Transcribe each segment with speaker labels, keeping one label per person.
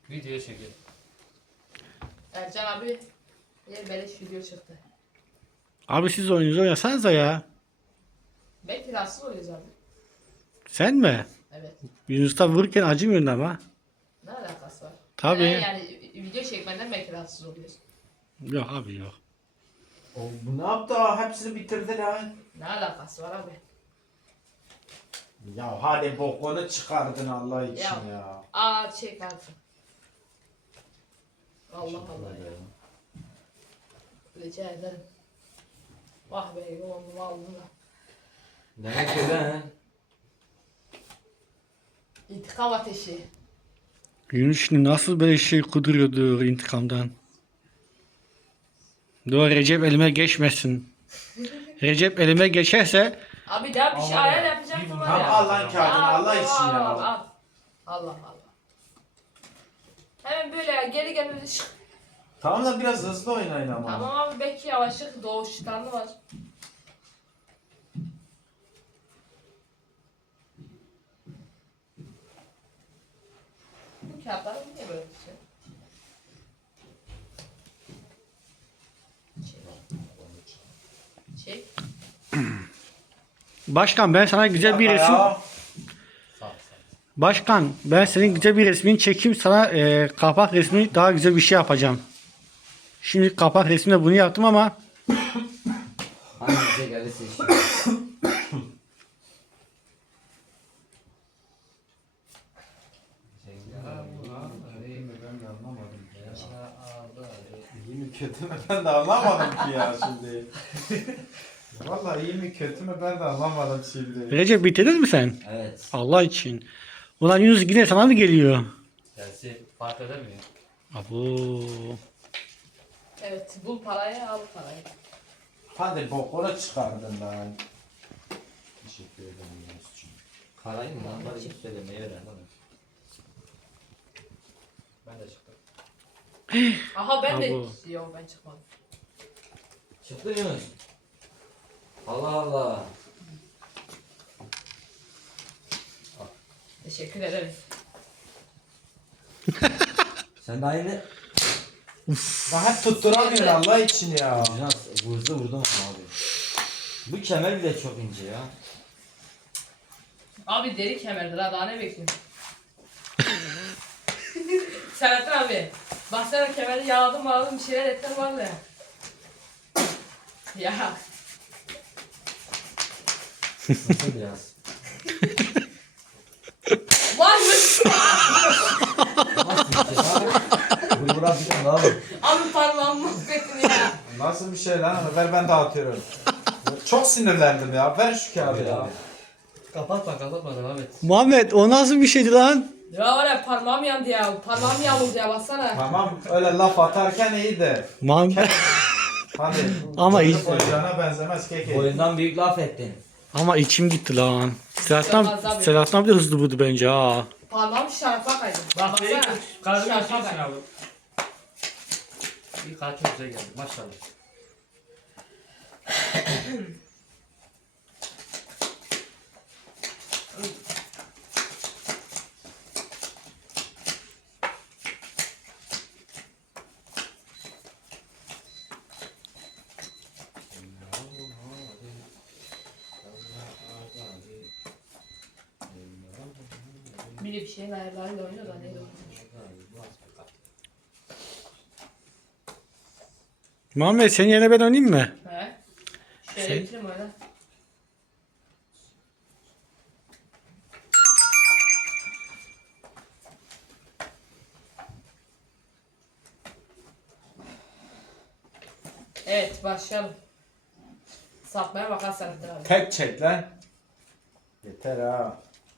Speaker 1: Video çekiyor.
Speaker 2: Ercan abi beleş video çıktı.
Speaker 3: Abi siz oyununuzu oynasanıza ya.
Speaker 2: Ben kirasız oynuyoruz abi.
Speaker 3: Sen mi?
Speaker 2: Evet.
Speaker 3: Yunus'ta vururken acımıyorsun ama.
Speaker 2: Ne alakası var?
Speaker 3: Tabii.
Speaker 2: Yani video çekmenden ben kirasız oluyoruz.
Speaker 3: Yok abi yok.
Speaker 4: Bu ne yaptı ha? Hepsini bitirdi lan.
Speaker 2: Ne alakası var abi?
Speaker 4: Ya hadi bokunu çıkardın Allah için
Speaker 2: Ya.
Speaker 4: ya.
Speaker 2: Aa çek artık. Allah Allah ya. Rica ederim. Vah be yolumu aldım da.
Speaker 1: Demek öyle he.
Speaker 2: İntikam ateşi.
Speaker 3: Yunus şimdi nasıl böyle şey kuduruyordu intikamdan. Doğru Recep elime geçmesin. Recep elime geçerse
Speaker 2: Abi daha bir şey
Speaker 4: Aman
Speaker 2: ayar
Speaker 4: ya.
Speaker 2: yapacaktım var
Speaker 4: Tamam
Speaker 2: ya.
Speaker 4: al lan kağıdını Allah için ya.
Speaker 2: Al. Allah Allah. Hemen böyle ya, geri gel.
Speaker 4: Tamam da biraz hızlı oynayın ama.
Speaker 2: Tamam abi belki yavaşlık doğuştanlı var. Bu kağıtlar niye böyle bir şey? Çek.
Speaker 3: başkan ben sana güzel bir resim
Speaker 4: Ya.
Speaker 3: Başkan ben senin güzel bir resmini çekeyim sana kapak resmi daha güzel bir şey yapacağım. Şimdi kapak resminde bunu yaptım ama
Speaker 1: Hangisi geldi seçiyor.
Speaker 4: İyi mi kötü mü ben de anlamadım ki ya şimdi. Vallahi iyi mi kötü mü ben de anlamadım şimdi.
Speaker 3: Recep bitirdin mi sen?
Speaker 1: Evet.
Speaker 3: Allah için. Ulan Yunus yine sana mı geliyor?
Speaker 1: Gelsi fark edemiyor.
Speaker 3: Abo.
Speaker 2: Evet bul parayı al parayı.
Speaker 4: Hadi bokunu çıkardın lan. Teşekkür ederim Yunus'cum.
Speaker 1: Parayı mı lan? Bari hiç söylemeyi öğren. Ben de çıktım.
Speaker 2: Aha ben de
Speaker 3: Abo.
Speaker 2: yok ben çıkmadım.
Speaker 1: Çıktı Yunus. Allah Allah.
Speaker 2: Teşekkür ederim.
Speaker 1: Sen de aynı.
Speaker 4: Bak hep tutturamıyorsun Allah için ya.
Speaker 1: Yunus vurdum abi. Bu kemer bile çok ince ya.
Speaker 2: Abi deri kemerdir ha daha ne bekliyorsun? Selahattin abi. Baksana kemeri yağladım bir şeyler ettim var ya. Ya.
Speaker 1: Nasıl biraz?
Speaker 2: Varmış.
Speaker 1: Bu bırakacağım abi.
Speaker 2: Abi parmağımı mahvettin ya.
Speaker 4: Nasıl bir şey lan? Ver ben dağıtıyorum. Çok sinirlendim ya. Ver şu kağıdı ya.
Speaker 1: Kapatma devam et.
Speaker 3: Muhammed o nasıl bir şeydi lan?
Speaker 2: Ya var ya parmağım yandı ya. Parmağım yağmurdu ya baksana.
Speaker 4: Tamam öyle laf atarken iyi de.
Speaker 3: Muhammed
Speaker 4: Hadi.
Speaker 3: Ama iyi.
Speaker 4: Çocuk oyuncağına benzemez keke.
Speaker 1: Boyundan büyük laf ettin.
Speaker 3: ama içim gitti lan. Selahattin
Speaker 2: Olmaz
Speaker 3: abi,
Speaker 2: abi.
Speaker 3: Selahattin abi de hızlı buldu bence ha.
Speaker 2: Parmağım şarafa kaydı.
Speaker 1: Bak
Speaker 2: Baksana.
Speaker 1: Kardeşim
Speaker 2: Şarafa
Speaker 1: sensin
Speaker 2: kaydı.
Speaker 1: abi. İyi kaç çok güzel geldi maşallah.
Speaker 2: Biri bir şeyin ayarlarıyla oynuyor da neyle oynuyor?
Speaker 3: Muhammed senin yerine ben oynayayım mı?
Speaker 2: He? Şöyle
Speaker 3: Şey-
Speaker 2: bitireyim öyle. Evet başlayalım. Sapmaya bakar Selahattin abi.
Speaker 4: Tek çek lan. Yeter ha.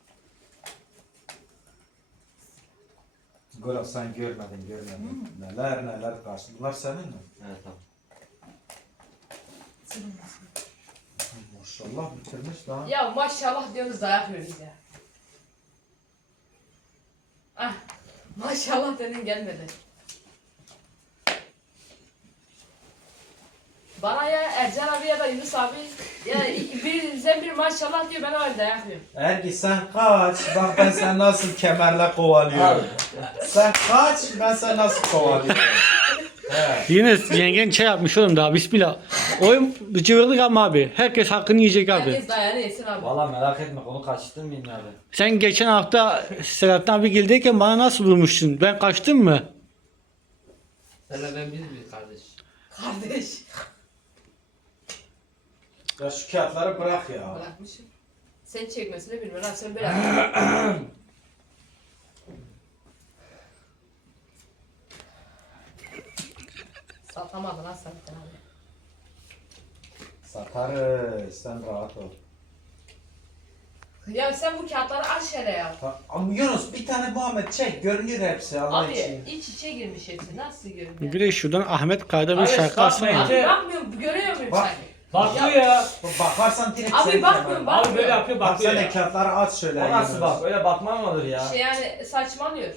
Speaker 4: Gol sen görmedin. Neler karşı. Bunlar senin mi?
Speaker 1: Evet tamam.
Speaker 4: Maşallah bitirmiş lan.
Speaker 2: Ya maşallah diyoruz dayak yiyoruz ya. Ah maşallah dedin gelmedi. Bana ya Ercan abi ya da Yunus abi Yani sen bir maşallah diyor ben o halde yapıyorum.
Speaker 4: Ergi sen kaç. Bak ben sen nasıl kemerle kovalıyorum. Sen kaç. Ben sen nasıl kovalıyorum. Evet.
Speaker 3: Yine yengen şey yapmış oğlum daha bismillah. Oyun cıvırlık ama abi. Herkes hakkını yiyecek abi.
Speaker 2: Herkes dayanı yesin abi.
Speaker 1: Valla merak etme konu kaçtırmayın abi.
Speaker 3: Sen geçen hafta Selahattin abi geldiyken bana nasıl vurmuştun? Ben kaçtım mı?
Speaker 5: Senle ben bir kardeş.
Speaker 2: Kardeş.
Speaker 4: Ya şu kağıtları bırak ya.
Speaker 2: Bırakmışım. Sen çekmesini bilmiyorum abi sen böyle yap. Satamadın ha sen abi.
Speaker 4: Satarız. Sen rahat ol.
Speaker 2: Ya sen bu kağıtları aç hele ya.
Speaker 4: Ama Yunus bir tane Muhammed çek. Görünüyor hepsi Allah
Speaker 2: Abi
Speaker 4: için.
Speaker 2: iç içe girmiş hepsi nasıl görünüyor?
Speaker 3: Bir de şuradan Ahmet Kayda bir
Speaker 5: Abi,
Speaker 3: şarkı
Speaker 5: bakmayın.
Speaker 3: alsana.
Speaker 2: Abi bakmıyorum görüyor muyum
Speaker 4: Bak.
Speaker 2: sanki?
Speaker 5: Bakıyor ya.
Speaker 4: Bakarsan direkt
Speaker 2: Abi
Speaker 4: sen
Speaker 2: bakmıyorum,
Speaker 4: kemer.
Speaker 2: bak.
Speaker 5: Abi böyle yapıyor
Speaker 4: Bak
Speaker 5: bakıyor
Speaker 4: sen de
Speaker 5: ya.
Speaker 4: kağıtları aç şöyle.
Speaker 1: O nasıl
Speaker 4: Yunus.
Speaker 1: bak? Öyle bakmam olur ya.
Speaker 2: Şey yani saçmalıyor.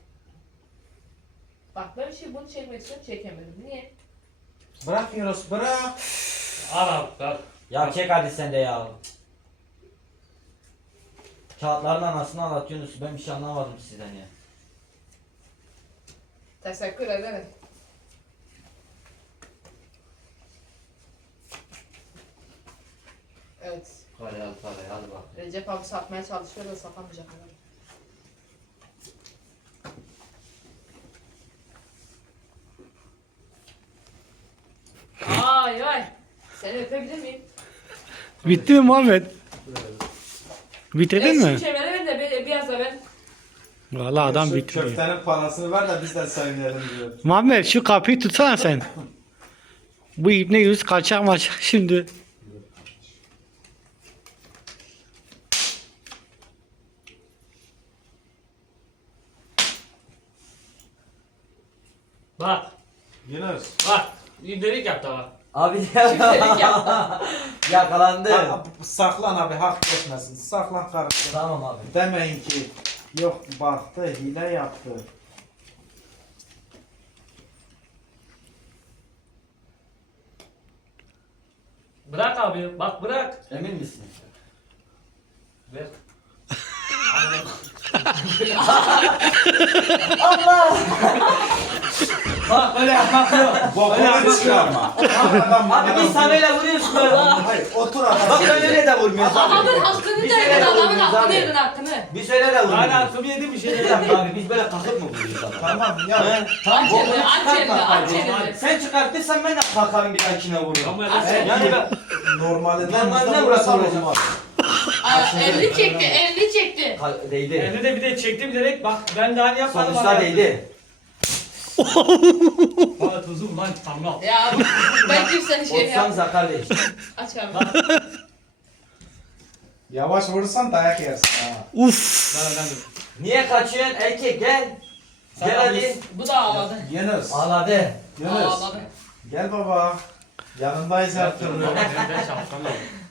Speaker 2: Bak ben bir şey bunu çekmek istiyorum çekemedim. Niye?
Speaker 4: Bırak Yunus bırak.
Speaker 5: Al abi bak.
Speaker 1: Ya çek hadi sen de ya. Kağıtların anasını anlatıyorsunuz. Ben bir şey anlamadım sizden ya.
Speaker 2: Teşekkür ederim. Evet.
Speaker 5: Parayı al parayı hadi bak.
Speaker 2: Recep abi satmaya çalışıyor da satamayacak. herhalde. Ay ay. Seni öpebilir miyim?
Speaker 3: Bitti mi Muhammed? Bitirdin mi?
Speaker 2: Şu çemeni ver de biraz da ben.
Speaker 3: Vallahi adam
Speaker 4: Şu
Speaker 3: bitiriyor.
Speaker 4: köftenin parasını ver de biz de sevinelim diyor.
Speaker 3: Muhammed şu kapıyı tutsana sen. Bu ibne yüz kaçar maçar şimdi.
Speaker 5: Bak.
Speaker 4: Yunus.
Speaker 5: Bak. İndirik yaptı bak.
Speaker 1: Abi
Speaker 2: Şimdilik yaptım.
Speaker 1: yakalandı.
Speaker 4: Saklan abi hak geçmesin. Saklan kardeşim.
Speaker 1: Tamam abi.
Speaker 4: Demeyin ki yok baktı hile yaptı.
Speaker 5: Bırak abi. Bak bırak.
Speaker 1: Emin misin?
Speaker 5: Ver.
Speaker 1: Bak böyle yapmak yok.
Speaker 4: Bokunu çıkarma.
Speaker 1: Abi biz sana öyle vuruyorsun böyle.
Speaker 4: Hayır otur adam.
Speaker 1: Bak öyle de vurmuyoruz abi.
Speaker 2: Adamın hakkını
Speaker 1: Bir
Speaker 2: da
Speaker 1: şeyler
Speaker 2: yedin, adamın
Speaker 1: oluyoruz
Speaker 2: hakkını
Speaker 1: abi.
Speaker 2: yedin hakkını.
Speaker 1: Biz öyle de
Speaker 5: Hala
Speaker 1: vurmuyoruz.
Speaker 5: hakkımı yedim bir şey
Speaker 1: Bir
Speaker 5: dedim.
Speaker 1: dakika abi biz böyle kalkıp mı vuruyoruz adamı?
Speaker 4: Tamam ya.
Speaker 1: He? Tamam
Speaker 2: Aç
Speaker 1: bokunu
Speaker 2: elini, aç
Speaker 1: çıkartma
Speaker 2: elini, aç
Speaker 1: kardeşim.
Speaker 2: elini.
Speaker 1: Sen çıkarttıysan ben de kalkarım bir dahakine vururum.
Speaker 5: Ama
Speaker 2: Aç
Speaker 5: öyle-
Speaker 2: elini.
Speaker 1: Yani ben
Speaker 4: Normalinden
Speaker 1: Normalde
Speaker 4: bizden
Speaker 1: burası
Speaker 4: vursan
Speaker 1: olacak.
Speaker 4: olmaz.
Speaker 2: Elini çekti, elini çekti.
Speaker 1: değdi.
Speaker 5: Elde de bir de çekti bilerek bak ben daha ne yapmadım.
Speaker 1: Sonuçta
Speaker 5: abi.
Speaker 1: değdi.
Speaker 5: Bana tuzum lan tamam.
Speaker 2: Ya ben kimsenin şeyini
Speaker 1: Olsan
Speaker 2: yaptım.
Speaker 1: zakar değiş.
Speaker 2: Aç abi.
Speaker 4: Yavaş vurursan dayak yersin ha.
Speaker 3: Uf.
Speaker 5: Ben
Speaker 1: Niye kaçıyorsun erkek gel. Gel hadi.
Speaker 2: Bu da ağladı.
Speaker 4: Yunus.
Speaker 1: Ağladı.
Speaker 4: Yunus.
Speaker 2: Ağladı.
Speaker 4: Gel baba. Yanındayız her türlü.
Speaker 5: Ben şapkamı aldım.